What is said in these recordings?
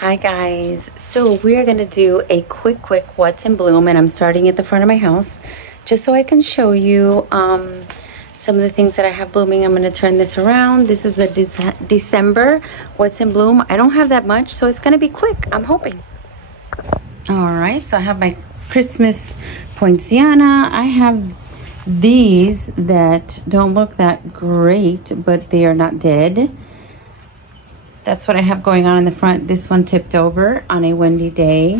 Hi guys, so we're gonna do a quick what's in bloom, and I'm starting at the front of my house just so I can show you some of the things that I have blooming. I'm gonna turn this around. This is the December what's in bloom. I don't have that much, so it's gonna be quick, I'm hoping. All right, so I have my Christmas poinciana. I have these that don't look that great, but they are not dead. That's what I have going on in the front. This one tipped over on a windy day,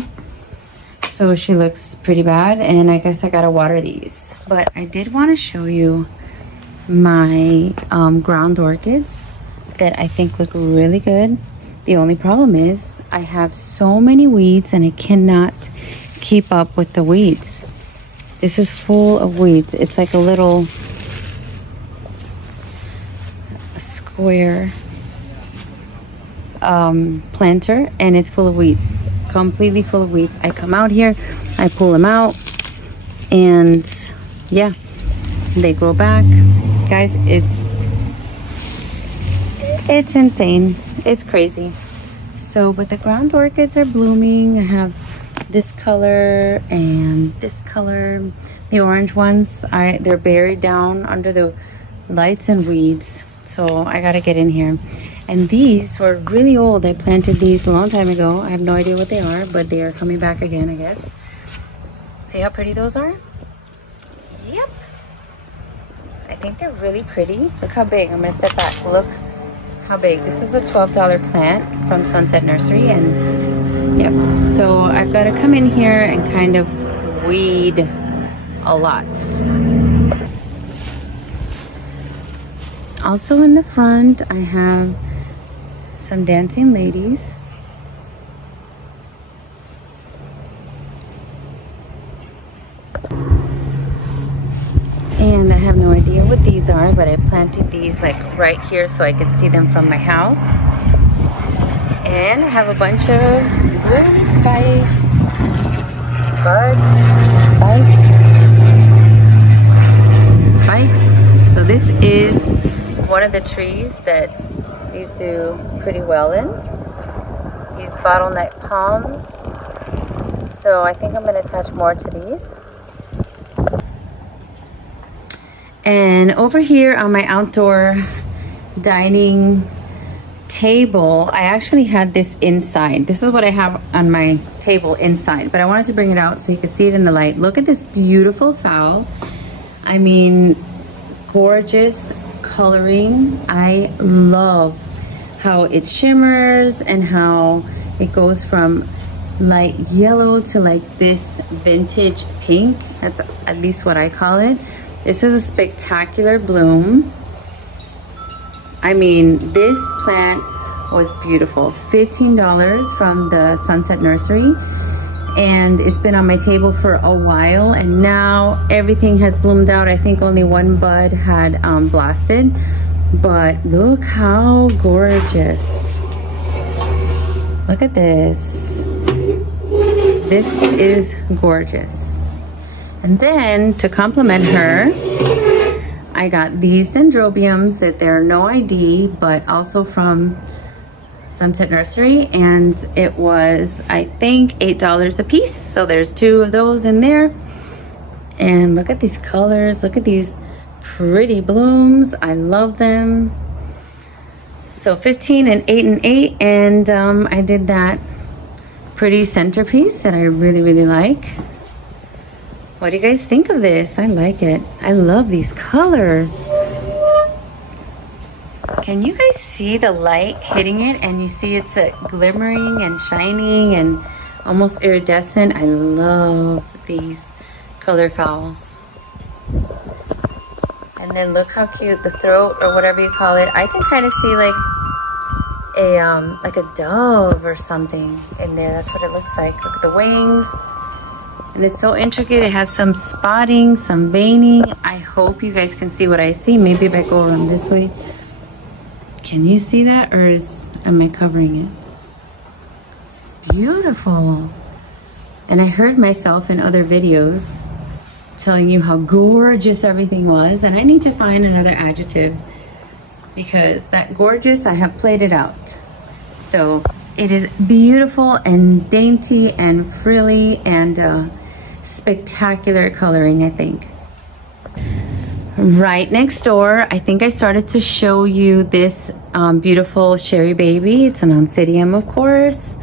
so she looks pretty bad, and I guess I gotta water these. But I did want to show you my ground orchids that I think look really good. The only problem is I have so many weeds and I cannot keep up with the weeds. This is full of weeds. It's like a little square planter, and it's full of weeds, completely full of weeds. I come out here, I pull them out, and yeah, they grow back. Guys, it's insane, it's crazy. So, but the ground orchids are blooming. I have this color and this color. The orange ones, they're buried down under the lights and weeds, so I gotta get in here. And these were really old. I planted these a long time ago. I have no idea what they are, but they are coming back again, I guess. See how pretty those are? Yep. I think they're really pretty. Look how big. I'm gonna step back. Look how big. This is a $12 plant from Sunset Nursery, and yep. So I've got to come in here and kind of weed a lot. Also in the front, I have some dancing ladies. And I have no idea what these are, but I planted these like right here so I could see them from my house. And I have a bunch of bloom spikes, buds, spikes. So this is one of the trees that these do pretty well in. These bottleneck palms. So I think I'm going to attach more to these. And over here on my outdoor dining table, I actually had this inside. This is what I have on my table inside, but I wanted to bring it out so you can see it in the light. Look at this beautiful fowl. I mean, gorgeous coloring. I love how it shimmers and how it goes from light yellow to like this vintage pink. That's at least what I call it. This is a spectacular bloom. I mean, this plant was beautiful. $15 from the Sunset Nursery, and it's been on my table for a while, and now everything has bloomed out. I think only one bud had blasted, but look how gorgeous. Look at this. This is gorgeous. And then to complement her, I got these dendrobiums that they're no ID, but also from Sunset Nursery, and it was, I think, $8 a piece. So there's 2 of those in there. And look at these colors. Look at these pretty blooms. I love them. So 15 and 8 and 8, and I did that pretty centerpiece that I really like. What do you guys think of this? I like it. I love these colors. Can you guys see the light hitting it? And you see it's glimmering and shining and almost iridescent. I love these color fowls. And then look how cute the throat, or whatever you call it. I can kind of see like a dove or something in there. That's what it looks like. Look at the wings. And it's so intricate. It has some spotting, some veining. I hope you guys can see what I see. Maybe if I go around this way. Can you see that, or am I covering it? It's beautiful. And I heard myself in other videos telling you how gorgeous everything was, and I need to find another adjective because that gorgeous, I have played it out. So It is beautiful and dainty and frilly and spectacular coloring, I think. Right next door, I think I started to show you this beautiful Sherry Baby. It's an Oncidium, of course.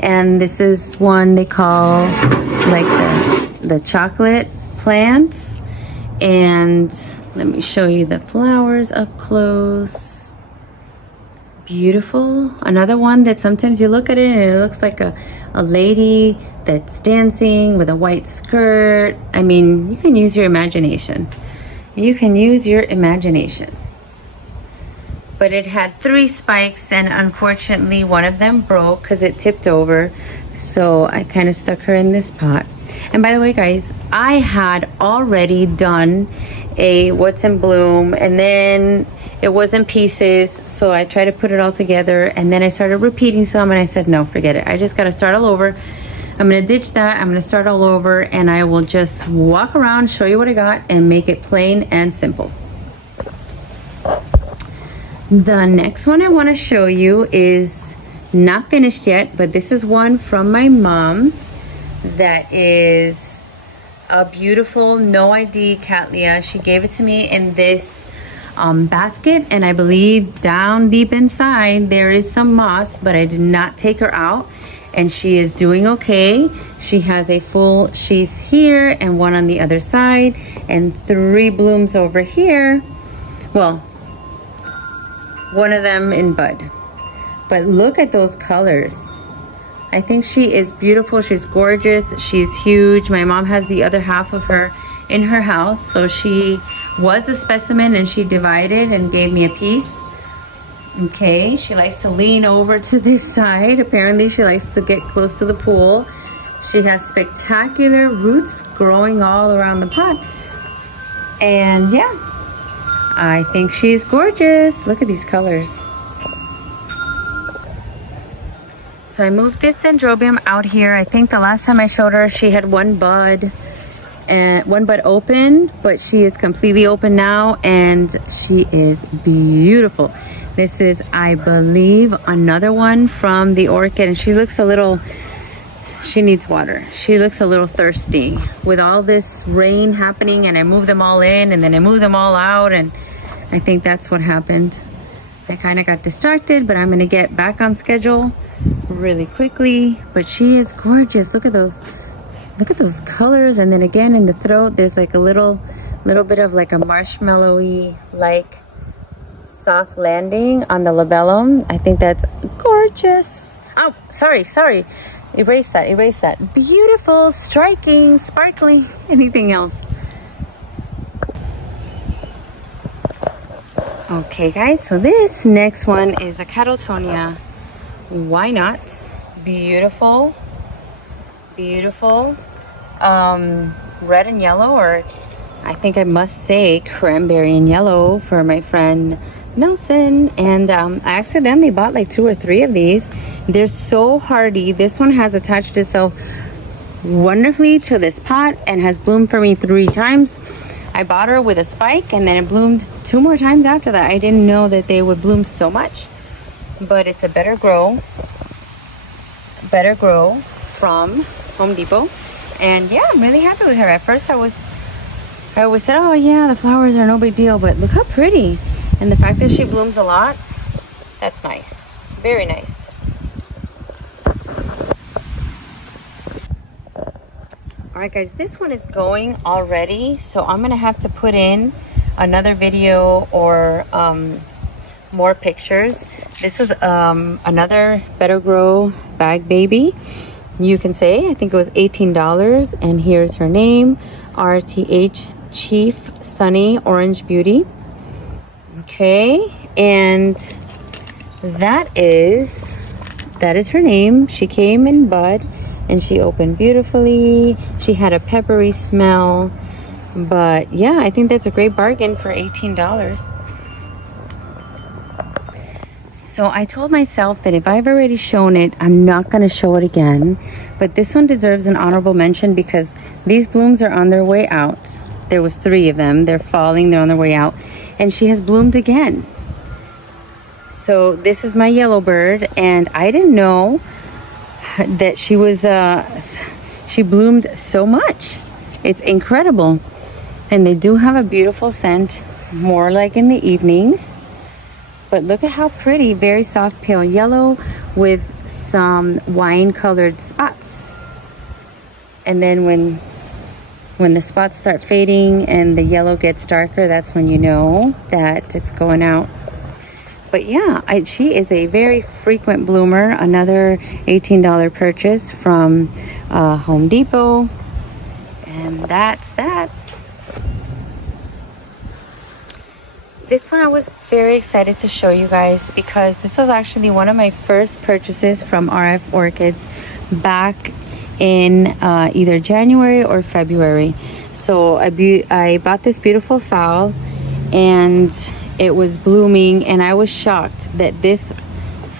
And this is one they call like the chocolate plants. And let me show you the flowers up close. Beautiful. Another one that sometimes you look at it and it looks like a lady that's dancing with a white skirt. I mean, you can use your imagination. You can use your imagination. But it had 3 spikes, and unfortunately one of them broke because it tipped over. So I kind of stuck her in this pot. And by the way, guys, I had already done a what's in bloom, and then it was in pieces. So I tried to put it all together, and then I started repeating some, and I said, no, forget it. I just got to start all over. I'm gonna ditch that. I'm gonna start all over, and I will just walk around, show you what I got, and make it plain and simple. The next one I want to show you is not finished yet, but this is one from my mom that is a beautiful no ID Cattleya. She gave it to me in this basket, and I believe down deep inside there is some moss, but I did not take her out, and she is doing okay. She has a full sheath here and one on the other side and 3 blooms over here. Well, one of them in bud. But look at those colors. I think she is beautiful. She's gorgeous. She's huge. My mom has the other half of her in her house. So she was a specimen and she divided and gave me a piece. Okay, she likes to lean over to this side. Apparently she likes to get close to the pool. She has spectacular roots growing all around the pot. And yeah, I think she's gorgeous. Look at these colors. So I moved this Dendrobium out here. I think the last time I showed her, she had one bud open, but she is completely open now, and she is beautiful. This is, I believe, another one from the orchid, and she looks a little, she needs water. She looks a little thirsty with all this rain happening, and I moved them all in and then I moved them all out, and I think that's what happened. I kind of got distracted, but I'm gonna get back on schedule really quickly. But she is gorgeous. Look at those colors, and then again in the throat there's like a little bit of like a marshmallowy like soft landing on the labellum. I think that's gorgeous. Oh, sorry, erase that. Beautiful, striking, sparkly. Anything else? Okay guys, so this next one is a Catatonia. Why not? Beautiful, red and yellow, or I think I must say cranberry and yellow for my friend Nelson. And I accidentally bought like 2 or 3 of these. They're so hardy. This one has attached itself wonderfully to this pot and has bloomed for me 3 times. I bought her with a spike, and then it bloomed 2 more times after that. I didn't know that they would bloom so much, but it's a better grow from Home Depot. And yeah, I'm really happy with her. At first I always said, oh yeah, the flowers are no big deal, but look how pretty. And the fact that she blooms a lot, that's nice. Very nice. All right guys, this one is going already, so I'm gonna have to put in another video or more pictures. This was another Better Grow bag baby, you can say. I think it was $18, and here's her name, RTH Chief Sunny Orange Beauty. Okay, and that is her name. She came in bud and she opened beautifully. She had a peppery smell, but yeah, I think that's a great bargain for $18. So I told myself that if I've already shown it, I'm not going to show it again. But this one deserves an honorable mention because these blooms are on their way out. There was 3 of them. They're falling. They're on their way out. And she has bloomed again. So this is my yellow bird, and I didn't know that she was she bloomed so much. It's incredible. And they do have a beautiful scent, more like in the evenings. But look at how pretty, very soft pale yellow with some wine colored spots. And then when the spots start fading and the yellow gets darker, that's when you know that it's going out. But yeah, she is a very frequent bloomer. Another $18 purchase from Home Depot. And that's that. This one I was very excited to show you guys because this was actually one of my first purchases from RF Orchids back in either January or February. So I bought this beautiful fowl, and it was blooming, and I was shocked that this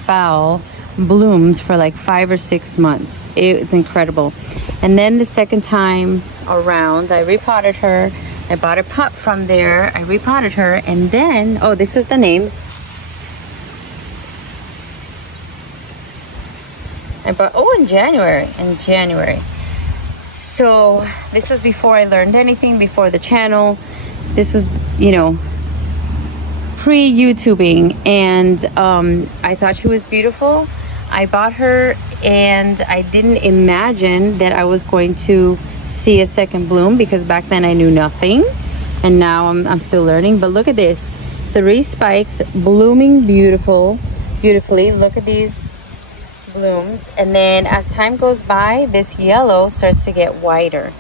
fowl bloomed for like 5 or 6 months. It's incredible. And then the second time around, I repotted her. I bought a pot from there. I repotted her, and then, oh, this is the name. I bought, oh, in January. So this is before I learned anything, before the channel. This was, you know, pre-YouTubing, and I thought she was beautiful. I bought her, and I didn't imagine that I was going to see a second bloom, because back then I knew nothing, and now I'm still learning. But look at this, 3 spikes blooming beautifully. Look at these blooms, and then as time goes by, this yellow starts to get whiter.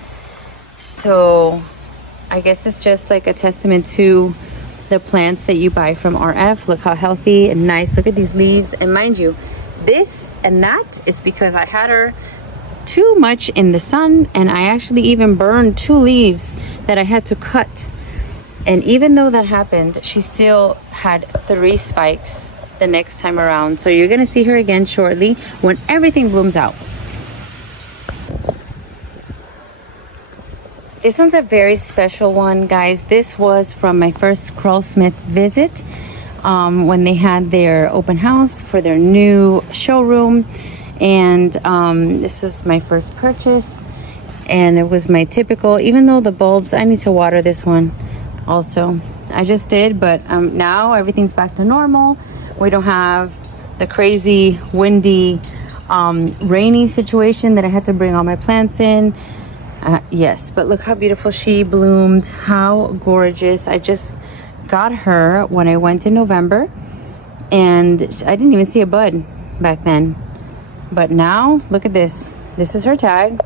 So I guess it's just like a testament to the plants that you buy from RF. Look how healthy and nice. Look at these leaves, and mind you, this and that is because I had her too much in the sun, and I actually even burned 2 leaves that I had to cut. And even though that happened, she still had 3 spikes the next time around. So you're gonna see her again shortly when everything blooms out. This one's a very special one, guys. This was from my first Curlsmith visit, when they had their open house for their new showroom. And this was my first purchase, and it was my typical, even though the bulbs, I need to water this one also. I just did, but now everything's back to normal. We don't have the crazy windy rainy situation that I had to bring all my plants in. Yes, but look how beautiful she bloomed. How gorgeous. I just got her when I went in November, and I didn't even see a bud back then. But now, look at this. This is her tag.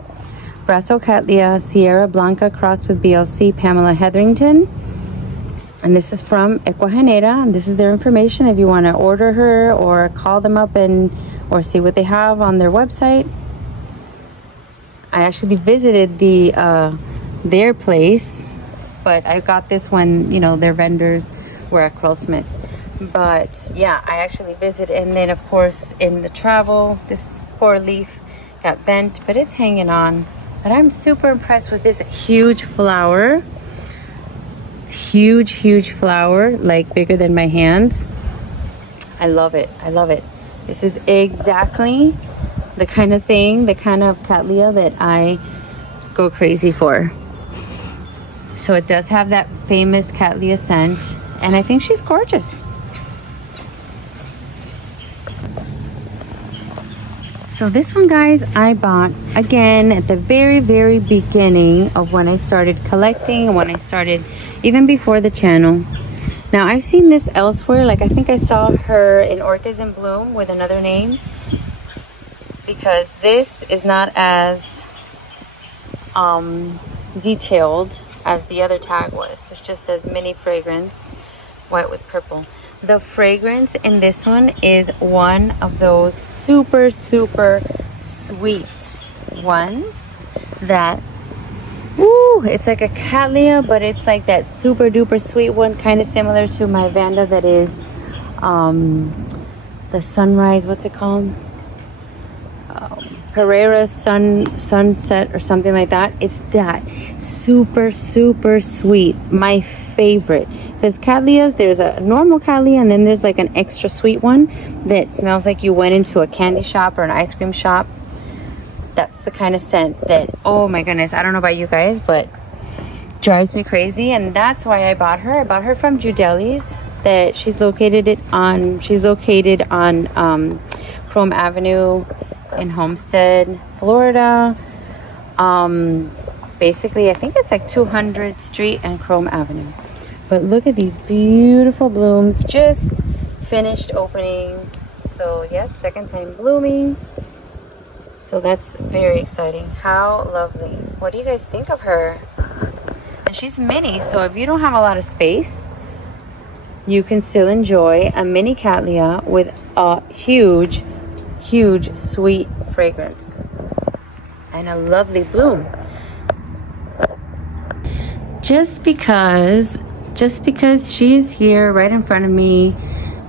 Brassocatlia Sierra Blanca crossed with BLC Pamela Hetherington. And this is from Ecuagenera. This is their information if you want to order her or call them up or see what they have on their website. I actually visited their place, but I got this when, you know, their vendors were at Curlsmith. But yeah, I actually visited, and then of course in the travel, this poor leaf got bent, but it's hanging on. But I'm super impressed with this huge flower. Huge flower, like bigger than my hand. I love it. I love it. This is exactly the kind of thing, the kind of Cattleya that I go crazy for. So it does have that famous Cattleya scent, and I think she's gorgeous. So this one, guys, I bought again at the very beginning of when I started collecting, when I started even before the channel. Now I've seen this elsewhere, like I think I saw her in Orchids in Bloom with another name, because this is not as detailed as the other tag was. This just says mini fragrance, white with purple. The fragrance in this one is one of those super sweet ones that, ooh, it's like a Cattleya, but it's like that super duper sweet one, kind of similar to my Vanda that is the sunrise, what's it called? Herrera's sunset or something like that. It's that super sweet. My favorite. Because cattleyas, there's a normal cattleya and then there's like an extra sweet one that smells like you went into a candy shop or an ice cream shop. That's the kind of scent that, oh my goodness, I don't know about you guys, but drives me crazy. And that's why I bought her. I bought her from Judeli's. That she's located on Chrome Avenue in Homestead, Florida. Basically, I think it's like 200th Street and Chrome Avenue. But look at these beautiful blooms, just finished opening. So yes, second time blooming. So that's very exciting. How lovely. What do you guys think of her? And she's mini, so if you don't have a lot of space, you can still enjoy a mini cattleya with a huge, huge sweet fragrance and a lovely bloom. Just because she is here right in front of me,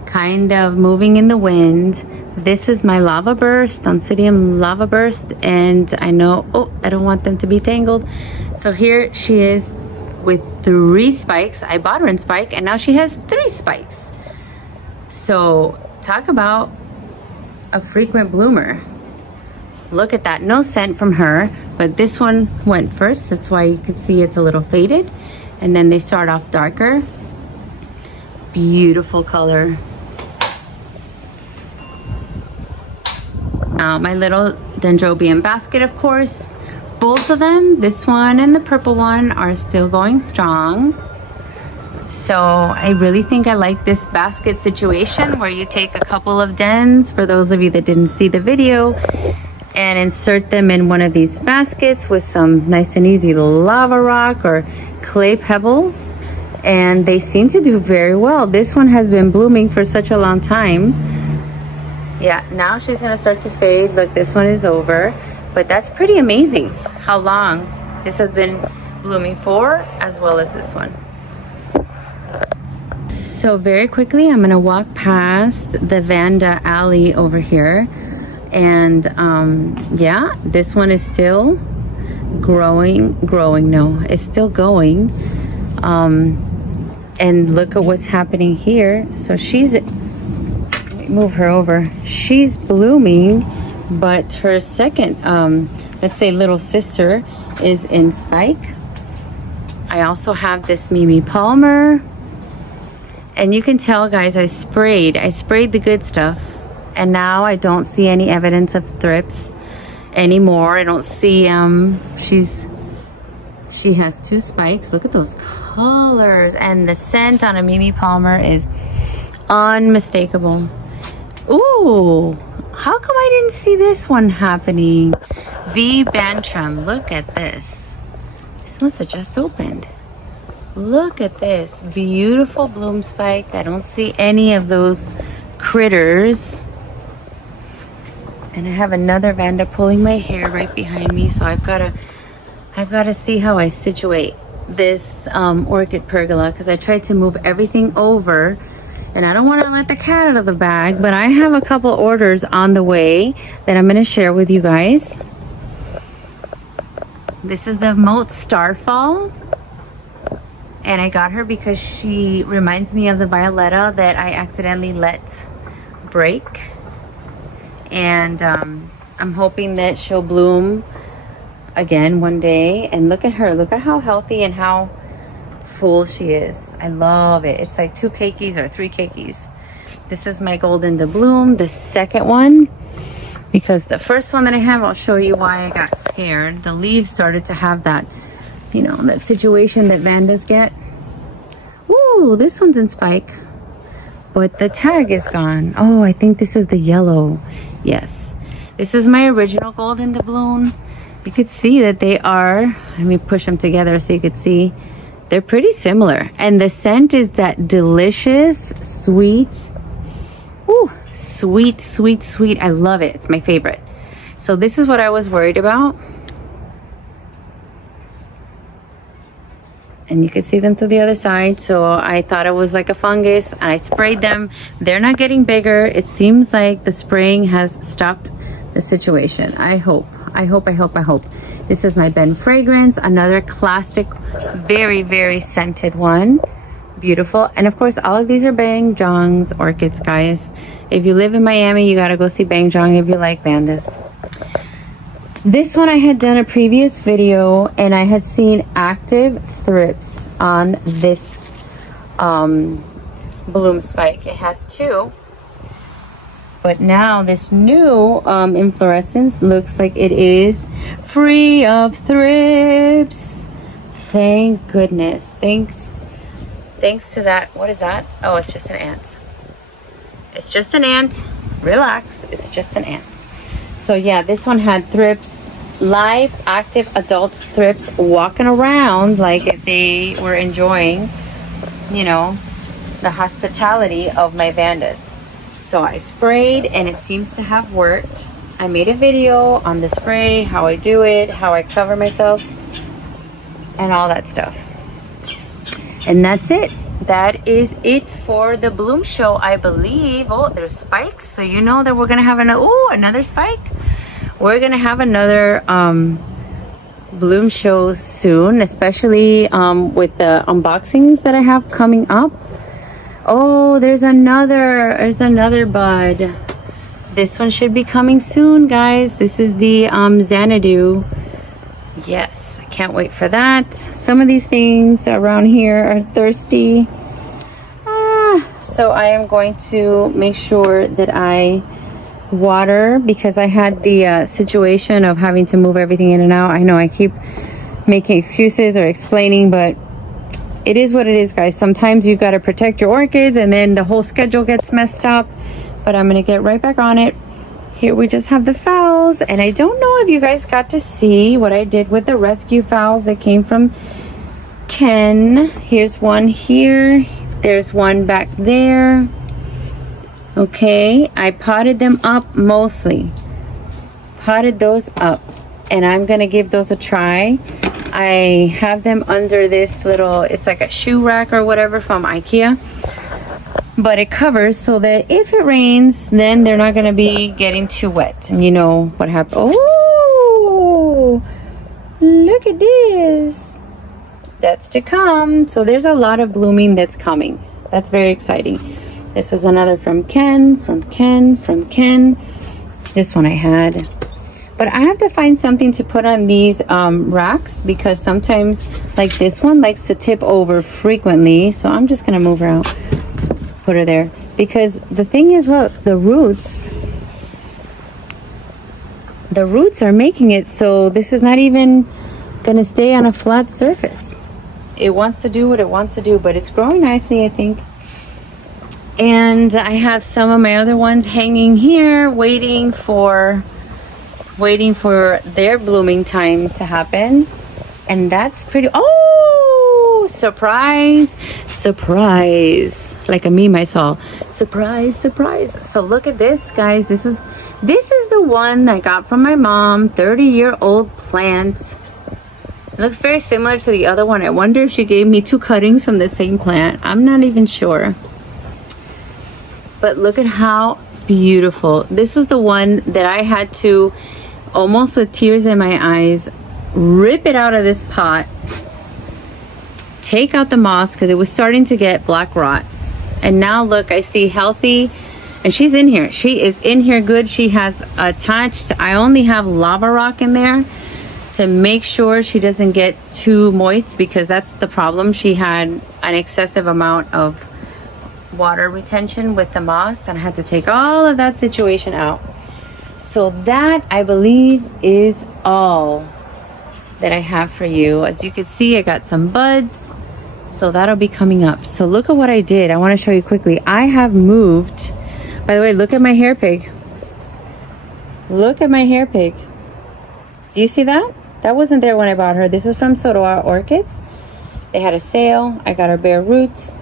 kind of moving in the wind. This is my lava burst, Oncidium lava burst, and I know, oh, I don't want them to be tangled. So here she is with 3 spikes. I bought her in spike and now she has 3 spikes. So talk about a frequent bloomer. Look at that, no scent from her, but this one went first. That's why you can see it's a little faded. And then they start off darker. Beautiful color. My little dendrobium basket, of course. Both of them, this one and the purple one, are still going strong. So I really think I like this basket situation where you take a couple of dens, for those of you that didn't see the video, and insert them in one of these baskets with some nice and easy lava rock or clay pebbles. And they seem to do very well. This one has been blooming for such a long time. Yeah, now she's gonna start to fade. Look, this one is over. But that's pretty amazing how long this has been blooming for, as well as this one. So very quickly, I'm gonna walk past the Vanda alley over here. And yeah, this one is still growing, no, it's still going. And look at what's happening here. So she's, let me move her over. She's blooming, but her second, let's say little sister, is in spike. I also have this Mimi Palmer, and you can tell, guys, I sprayed the good stuff, and now I don't see any evidence of thrips anymore. I don't see she has 2 spikes. Look at those colors, and the scent on a Mimi Palmer is unmistakable. Ooh, how come I didn't see this one happening? V. Bantram, look at this. This must have just opened. Look at this beautiful bloom spike. I don't see any of those critters. And I have another Vanda pulling my hair right behind me, so I've got to see how I situate this orchid pergola, because I tried to move everything over. And I don't want to let the cat out of the bag, but I have a couple orders on the way that I'm going to share with you guys. This is the Moat Starfall. And I got her because she reminds me of the Violetta that I accidentally let break. And I'm hoping that she'll bloom again one day. And look at her. Look at how healthy and how full she is. I love it. It's like 2 keikis or 3 keikis. This is my Golden to Bloom, the second one, because the first one that I have, I'll show you why I got scared. The leaves started to have that, you know, that situation that Vandas get. Ooh, this one's in spike, but the tag is gone. Oh, I think this is the yellow. Yes, this is my original Golden to Bloom. You could see that they are, let me push them together so you could see. They're pretty similar. And the scent is that delicious, sweet, ooh, sweet, sweet, sweet. I love it. It's my favorite. So this is what I was worried about. And you can see them to the other side. So I thought it was like a fungus, and I sprayed them. They're not getting bigger. It seems like the spraying has stopped the situation. I hope. This is my Ben fragrance, another classic, very, very scented one. Beautiful. And of course, all of these are Bang Jong's orchids, guys. If you live in Miami, you gotta go see Bang Jong if you like vandas. This one I had done a previous video, and I had seen active thrips on this bloom spike. It has 2. But now this new inflorescence looks like it is free of thrips. Thank goodness. Thanks to that. What is that? Oh, it's just an ant. It's just an ant. Relax. It's just an ant. So yeah, this one had thrips, live, active adult thrips walking around like if they were enjoying, you know, the hospitality of my vandas. So I sprayed and it seems to have worked. I made a video on the spray, how I do it, how I cover myself, and all that stuff. And that's it. That is it for the bloom show, I believe. Oh, there's spikes. So you know that we're gonna have another spike. We're gonna have another bloom show soon, especially with the unboxings that I have coming up. Oh, there's another bud. This one should be coming soon, guys. This is the Xanadu. Yes, I can't wait for that. Some of these things around here are thirsty. So I am going to make sure that I water, because I had the situation of having to move everything in and out. I know I keep making excuses or explaining, but it is what it is, guys. Sometimes you've got to protect your orchids and then the whole schedule gets messed up. But I'm going to get right back on it. Here we just have the phals, and I don't know if you guys got to see what I did with the rescue phals that came from Ken. Here's one here. There's one back there. Okay, I potted them up mostly. Potted those up, and I'm going to give those a try. I have them under this little, it's like a shoe rack or whatever from IKEA. But it covers so that if it rains, then they're not going to be getting too wet. And you know what happened. Oh, look at this. That's to come. So there's a lot of blooming that's coming. That's very exciting. This was another from Ken, from Ken, from Ken. This one I had. But I have to find something to put on these racks, because sometimes, like this one, likes to tip over frequently. So I'm just going to move her out. Put her there, because the thing is, look, the roots are making it so this is not even gonna stay on a flat surface. It wants to do what it wants to do, but it's growing nicely, I think. And I have some of my other ones hanging here, waiting for their blooming time to happen. And that's pretty. Oh, surprise, surprise. Like a meme I saw. Surprise, surprise. So look at this, guys. This is the one I got from my mom. 30-year-old plant. It looks very similar to the other one. I wonder if she gave me 2 cuttings from the same plant. I'm not even sure. But look at how beautiful. This was the one that I had to, almost with tears in my eyes, rip it out of this pot. Take out the moss, because it was starting to get black rot. And now look, I see healthy, and she's in here. She is in here good. She has attached, I only have lava rock in there to make sure she doesn't get too moist, because that's the problem. She had an excessive amount of water retention with the moss, and I had to take all of that situation out. So that, I believe, is all that I have for you. As you can see, I got some buds. So that'll be coming up. So look at what I did. I want to show you quickly. I have moved. By the way, look at my hair pig. Look at my hair pig. Do you see that? That wasn't there when I bought her. This is from Sotoa Orchids. They had a sale. I got her bare roots.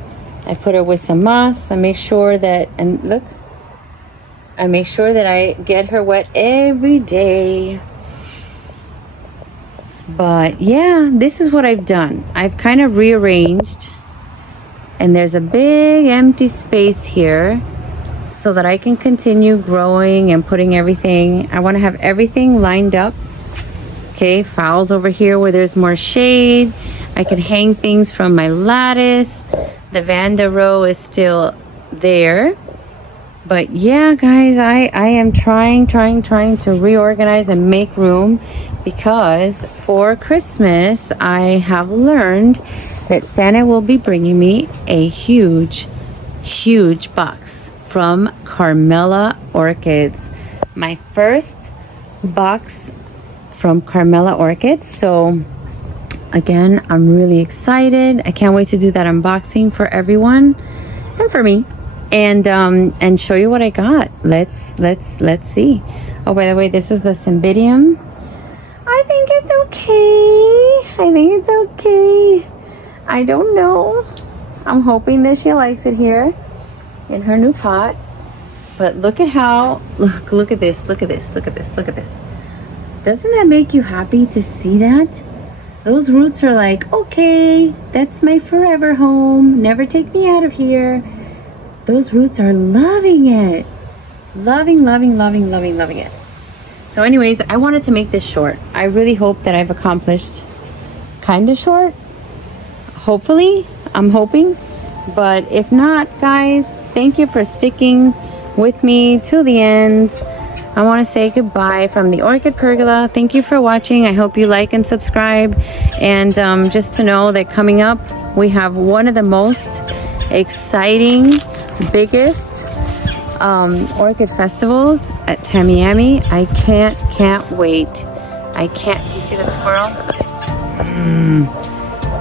I put her with some moss. I make sure that, and look, I make sure that I get her wet every day. But yeah, this is what I've done. I've kind of rearranged, and there's a big empty space here so that I can continue growing and putting everything. I want to have everything lined up. Okay, phals over here where there's more shade. I can hang things from my lattice. The Vanda row is still there. But yeah, guys, I am trying to reorganize and make room, because for Christmas I have learned that Santa will be bringing me a huge box from Carmela Orchids. My first box from Carmela Orchids. So again, I'm really excited. I can't wait to do that unboxing for everyone and for me, and show you what I got. Let's see. Oh, by the way, this is the Cymbidium. I think it's okay. I don't know. I'm hoping that she likes it here in her new pot. But look at how, look at this. Doesn't that make you happy to see that? Those roots are like, okay, that's my forever home. Never take me out of here. Those roots are loving it. Loving it. So anyways, I wanted to make this short. I really hope that I've accomplished kind of short. Hopefully, I'm hoping. But if not, guys, thank you for sticking with me to the end. I want to say goodbye from the Orchid Pergola. Thank you for watching. I hope you like and subscribe. And just to know that coming up, we have one of the most exciting, biggest orchid festivals at Tamiami. I can't wait. Do you see that squirrel?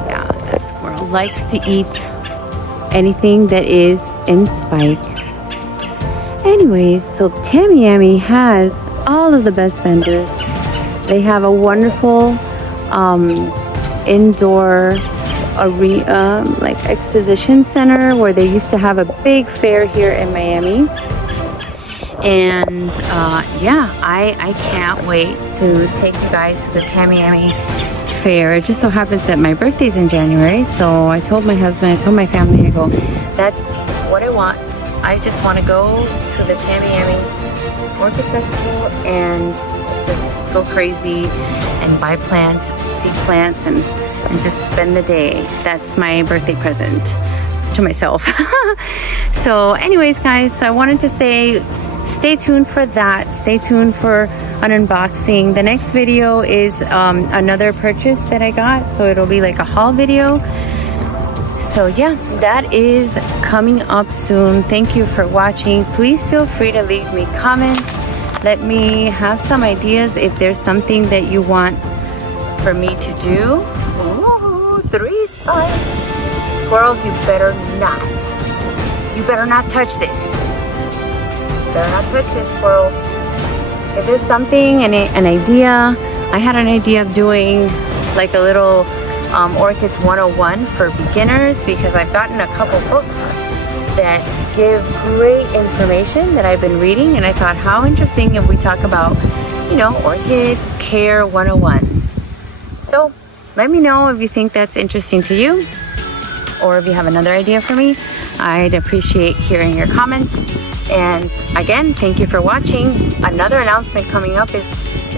Yeah, that squirrel likes to eat anything that is in spike. Anyways, so Tamiami has all of the best vendors. They have a wonderful indoor arena, like exposition center, where they used to have a big fair here in Miami. And yeah, I can't wait to take you guys to the Tamiami fair. It just so happens that my birthday's in January, so I told my husband, I told my family, I go, that's what I want. I just want to go to the Tamiami Orchid Festival and just go crazy and buy plants, see plants, and just spend the day. That's my birthday present to myself. So anyways, guys, so I wanted to say stay tuned for that. Stay tuned for an unboxing. The next video is another purchase that I got, so it'll be like a haul video. So yeah, that is coming up soon. Thank you for watching. Please feel free to leave me comments. Let me have some ideas if there's something that you want for me to do. Ooh, 3 spikes. Squirrels, you better not touch this. Better not touch this, squirrels. If there's something, an idea, I had an idea of doing like a little Orchids 101 for beginners, because I've gotten a couple books that give great information that I've been reading, and I thought, how interesting if we talk about, you know, Orchid Care 101. So let me know if you think that's interesting to you, or if you have another idea for me. I'd appreciate hearing your comments. And again, thank you for watching. Another announcement coming up is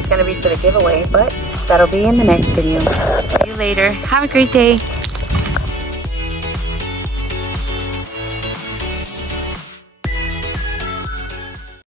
going to be for the giveaway, but that'll be in the next video. See you later. Have a great day.